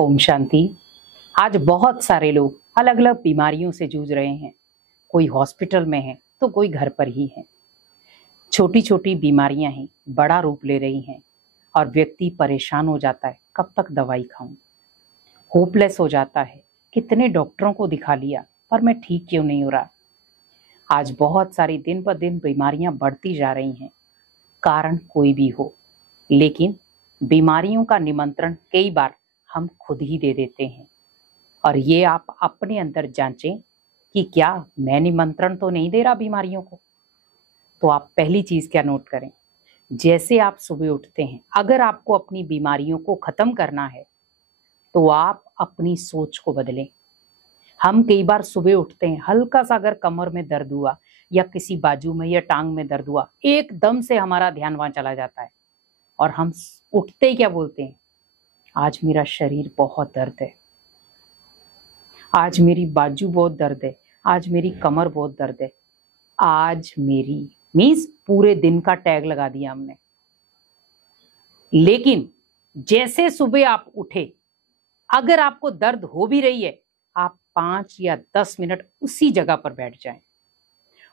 ओम शांति। आज बहुत सारे लोग अलग अलग बीमारियों से जूझ रहे हैं। कोई हॉस्पिटल में है तो कोई घर पर ही है। छोटी छोटी बीमारियां ही बड़ा रूप ले रही हैं और व्यक्ति परेशान हो जाता है, कब तक दवाई खाऊं। होपलेस हो जाता है, कितने डॉक्टरों को दिखा लिया पर मैं ठीक क्यों नहीं हो रहा। आज बहुत सारी दिन ब दिन बीमारियां बढ़ती जा रही हैं, कारण कोई भी हो, लेकिन बीमारियों का निमंत्रण कई बार हम खुद ही दे देते हैं। और ये आप अपने अंदर जांचें कि क्या मैं निमंत्रण तो नहीं दे रहा बीमारियों को। तो आप पहली चीज क्या नोट करें, जैसे आप सुबह उठते हैं, अगर आपको अपनी बीमारियों को खत्म करना है तो आप अपनी सोच को बदलें। हम कई बार सुबह उठते हैं, हल्का सा अगर कमर में दर्द हुआ या किसी बाजू में या टांग में दर्द हुआ, एकदम से हमारा ध्यान वहां चला जाता है और हम उठते ही क्या बोलते हैं, आज मेरा शरीर बहुत दर्द है, आज मेरी बाजू बहुत दर्द है, आज मेरी कमर बहुत दर्द है, आज मेरी मीन्स पूरे दिन का टैग लगा दिया हमने। लेकिन जैसे सुबह आप उठे, अगर आपको दर्द हो भी रही है, आप 5 या 10 मिनट उसी जगह पर बैठ जाएं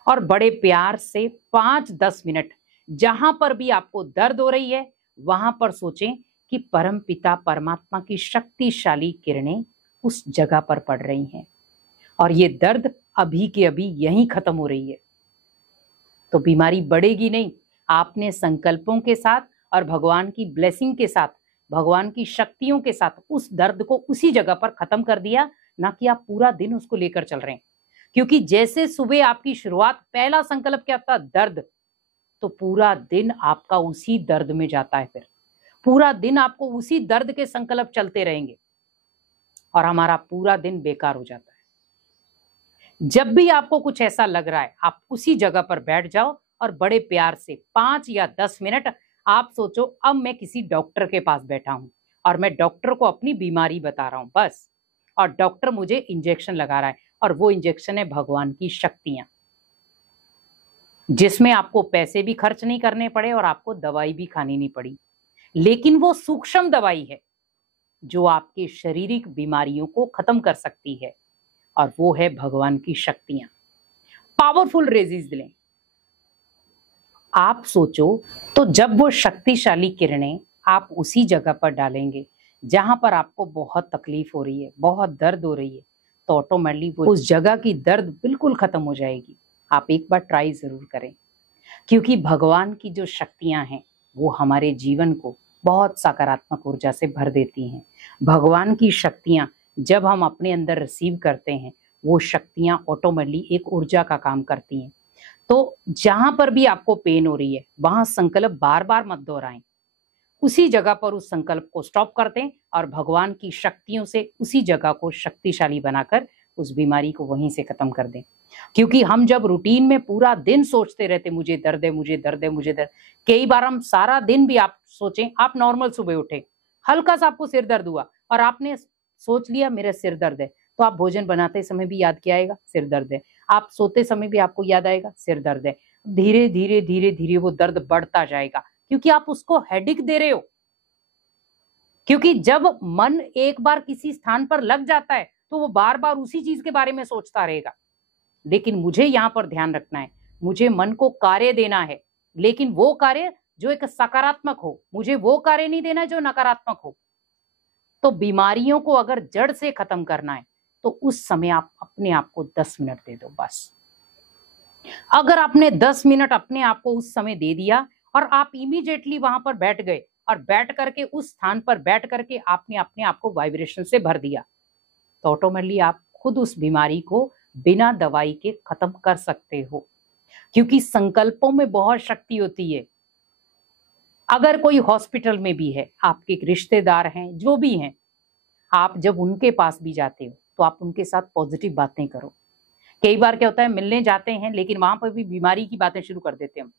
और बड़े प्यार से 5-10 मिनट जहां पर भी आपको दर्द हो रही है वहां पर सोचें कि परम पिता परमात्मा की शक्तिशाली किरणें उस जगह पर पड़ रही हैं और ये दर्द अभी के अभी यहीं खत्म हो रही है। तो बीमारी बढ़ेगी नहीं। आपने संकल्पों के साथ और भगवान की ब्लेसिंग के साथ, भगवान की शक्तियों के साथ उस दर्द को उसी जगह पर खत्म कर दिया, ना कि आप पूरा दिन उसको लेकर चल रहे हैं। क्योंकि जैसे सुबह आपकी शुरुआत, पहला संकल्प क्या था, दर्द, तो पूरा दिन आपका उसी दर्द में जाता है। फिर पूरा दिन आपको उसी दर्द के संकल्प चलते रहेंगे और हमारा पूरा दिन बेकार हो जाता है। जब भी आपको कुछ ऐसा लग रहा है, आप उसी जगह पर बैठ जाओ और बड़े प्यार से 5 या 10 मिनट आप सोचो, अब मैं किसी डॉक्टर के पास बैठा हूं और मैं डॉक्टर को अपनी बीमारी बता रहा हूं बस, और डॉक्टर मुझे इंजेक्शन लगा रहा है और वो इंजेक्शन है भगवान की शक्तियां, जिसमें आपको पैसे भी खर्च नहीं करने पड़े और आपको दवाई भी खानी नहीं पड़ी। लेकिन वो सूक्ष्म दवाई है जो आपके शारीरिक बीमारियों को खत्म कर सकती है, और वो है भगवान की शक्तियां, पावरफुल रेजिस लें। आप सोचो, तो जब वो शक्तिशाली किरणें आप उसी जगह पर डालेंगे जहां पर आपको बहुत तकलीफ हो रही है, बहुत दर्द हो रही है, तो ऑटोमेटिकली उस जगह की दर्द बिल्कुल खत्म हो जाएगी। आप एक बार ट्राई जरूर करें, क्योंकि भगवान की जो शक्तियां हैं वो हमारे जीवन को बहुत सकारात्मक ऊर्जा से भर देती हैं। भगवान की शक्तियां जब हम अपने अंदर रिसीव करते हैं, वो शक्तियां ऑटोमेटिकली एक ऊर्जा का काम करती हैं। तो जहां पर भी आपको पेन हो रही है, वहां संकल्प बार बार मत दोहराएं, उसी जगह पर उस संकल्प को स्टॉप कर दें और भगवान की शक्तियों से उसी जगह को शक्तिशाली बनाकर उस बीमारी को वहीं से खत्म कर दें। क्योंकि हम जब रूटीन में पूरा दिन सोचते रहते, मुझे दर्द है, मुझे दर्द है, मुझे दर्द, कई बार हम सारा दिन भी, आप सोचें, आप नॉर्मल सुबह उठे, हल्का सा आपको सिर दर्द हुआ और आपने सोच लिया मेरा सिर दर्द है, तो आप भोजन बनाते समय भी याद किया आएगा सिर दर्द है, आप सोते समय भी आपको याद आएगा सिर दर्द है। धीरे धीरे धीरे धीरे वो दर्द बढ़ता जाएगा, क्योंकि आप उसको हेडिक दे रहे हो। क्योंकि जब मन एक बार किसी स्थान पर लग जाता है तो वो बार बार उसी चीज के बारे में सोचता रहेगा। लेकिन मुझे यहां पर ध्यान रखना है, मुझे मन को कार्य देना है, लेकिन वो कार्य जो एक सकारात्मक हो, मुझे वो कार्य नहीं देना जो नकारात्मक हो। तो बीमारियों को अगर जड़ से खत्म करना है तो उस समय आप अपने आप को 10 मिनट दे दो बस। अगर आपने 10 मिनट अपने आप को उस समय दे दिया और आप इमीडिएटली वहां पर बैठ गए और बैठ करके उस स्थान पर बैठ करके आपने अपने आप को वाइब्रेशन से भर दिया, तो ऑटोमेटिकली आप खुद उस बीमारी को बिना दवाई के खत्म कर सकते हो। क्योंकि संकल्पों में बहुत शक्ति होती है। अगर कोई हॉस्पिटल में भी है, आपके रिश्तेदार हैं, जो भी हैं, आप जब उनके पास भी जाते हो तो आप उनके साथ पॉजिटिव बातें करो। कई बार क्या होता है, मिलने जाते हैं लेकिन वहां पर भी बीमारी की बातें शुरू कर देते हैं।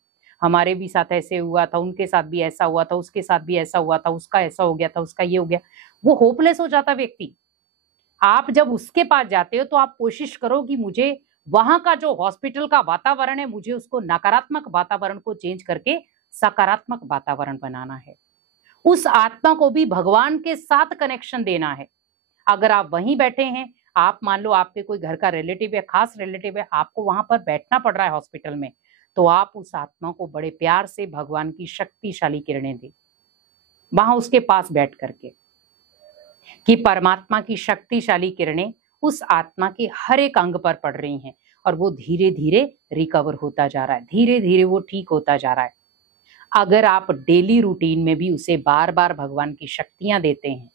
हमारे भी साथ ऐसे हुआ था, उनके साथ भी ऐसा हुआ था, उसके साथ भी ऐसा हुआ था, उसका ऐसा हो गया था, उसका ये हो गया। वो होपलेस हो जाता व्यक्ति। आप जब उसके पास जाते हो तो आप कोशिश करो कि मुझे वहां का जो हॉस्पिटल का वातावरण है, मुझे उसको नकारात्मक वातावरण को चेंज करके सकारात्मक वातावरण बनाना है। उस आत्मा को भी भगवान के साथ कनेक्शन देना है। अगर आप वहीं बैठे हैं, आप मान लो आपके कोई घर का रिलेटिव है, खास रिलेटिव है, आपको वहां पर बैठना पड़ रहा है हॉस्पिटल में, तो आप उस आत्मा को बड़े प्यार से भगवान की शक्तिशाली किरणें दें वहां उसके पास बैठ करके, कि परमात्मा की शक्तिशाली किरणें उस आत्मा के हर एक अंग पर पड़ रही हैं और वो धीरे धीरे रिकवर होता जा रहा है, धीरे धीरे वो ठीक होता जा रहा है। अगर आप डेली रूटीन में भी उसे बार बार भगवान की शक्तियां देते हैं,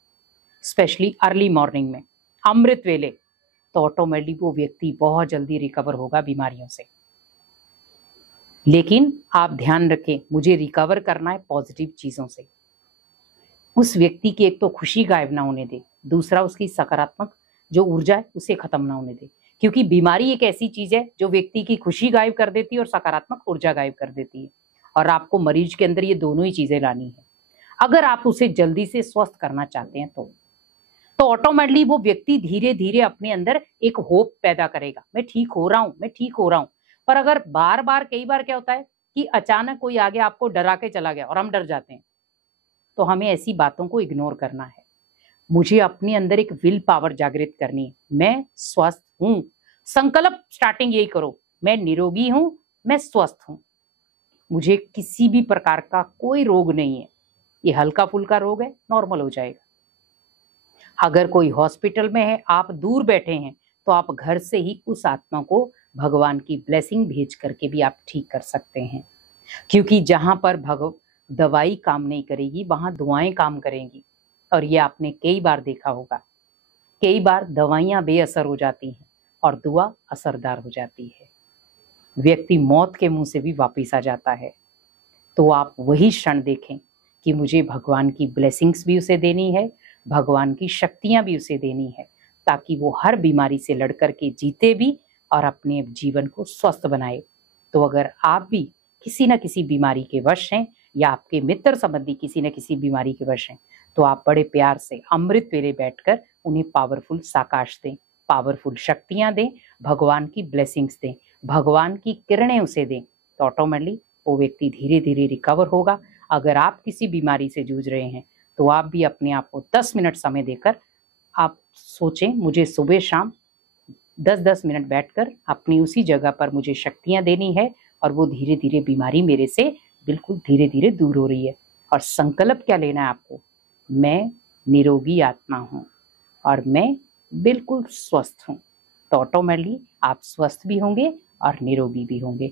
स्पेशली अर्ली मॉर्निंग में, अमृत वेले, तो ऑटोमेटिकली वो व्यक्ति बहुत जल्दी रिकवर होगा बीमारियों से। लेकिन आप ध्यान रखें, मुझे रिकवर करना है पॉजिटिव चीजों से। उस व्यक्ति की एक तो खुशी गायब ना होने दे, दूसरा उसकी सकारात्मक जो ऊर्जा है उसे खत्म ना होने दे, क्योंकि बीमारी एक ऐसी चीज है जो व्यक्ति की खुशी गायब कर देती है और सकारात्मक ऊर्जा गायब कर देती है, और आपको मरीज के अंदर ये दोनों ही चीजें लानी है। अगर आप उसे जल्दी से स्वस्थ करना चाहते हैं तो ऑटोमेटिकली वो व्यक्ति धीरे धीरे अपने अंदर एक होप पैदा करेगा, मैं ठीक हो रहा हूं, मैं ठीक हो रहा हूं। पर अगर बार बार, कई बार क्या होता है कि अचानक कोई आगे आपको डरा के चला गया और हम डर जाते हैं, तो हमें ऐसी बातों को इग्नोर करना है। मुझे अपने अंदर एक विल पावर जागृत करनी है, मैं स्वस्थ हूं। संकल्प स्टार्टिंग यही करो, मैं निरोगी हूं, मैं स्वस्थ हूं, मुझे किसी भी प्रकार का कोई रोग नहीं है। ये हल्का फुल्का रोग है, नॉर्मल हो जाएगा। अगर कोई हॉस्पिटल में है, आप दूर बैठे हैं, तो आप घर से ही उस आत्मा को भगवान की ब्लेसिंग भेज करके भी आप ठीक कर सकते हैं, क्योंकि जहां पर दवाई काम नहीं करेगी वहां दुआएं काम करेंगी। और ये आपने कई बार देखा होगा, कई बार दवाइयां बेअसर हो जाती हैं और दुआ असरदार हो जाती है, व्यक्ति मौत के मुंह से भी वापिस आ जाता है। तो आप वही क्षण देखें कि मुझे भगवान की ब्लेसिंग्स भी उसे देनी है, भगवान की शक्तियां भी उसे देनी है, ताकि वो हर बीमारी से लड़कर के जीते भी और अपने जीवन को स्वस्थ बनाए। तो अगर आप भी किसी न किसी बीमारी के वश हैं या आपके मित्र संबंधी किसी न किसी बीमारी के वश हैं, तो आप बड़े प्यार से अमृत वेले बैठकर उन्हें पावरफुल साकाश दें, पावरफुल शक्तियां दें, भगवान की ब्लेसिंग्स दें, भगवान की किरणें उसे दें, तो ऑटोमेटिकली वो व्यक्ति धीरे धीरे रिकवर होगा। अगर आप किसी बीमारी से जूझ रहे हैं तो आप भी अपने आप को 10 मिनट समय देकर आप सोचें, मुझे सुबह शाम 10-10 मिनट बैठकर अपनी उसी जगह पर मुझे शक्तियां देनी है, और वो धीरे धीरे बीमारी मेरे से बिल्कुल धीरे धीरे दूर हो रही है। और संकल्प क्या लेना है आपको, मैं निरोगी आत्मा हूं और मैं बिल्कुल स्वस्थ हूं। तो ऑटोमेटिकली आप स्वस्थ भी होंगे और निरोगी भी होंगे।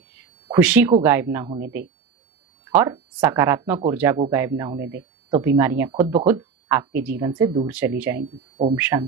खुशी को गायब ना होने दे और सकारात्मक ऊर्जा को गायब ना होने दे, तो बीमारियां खुद ब खुद आपके जीवन से दूर चली जाएंगी। ओम शांति।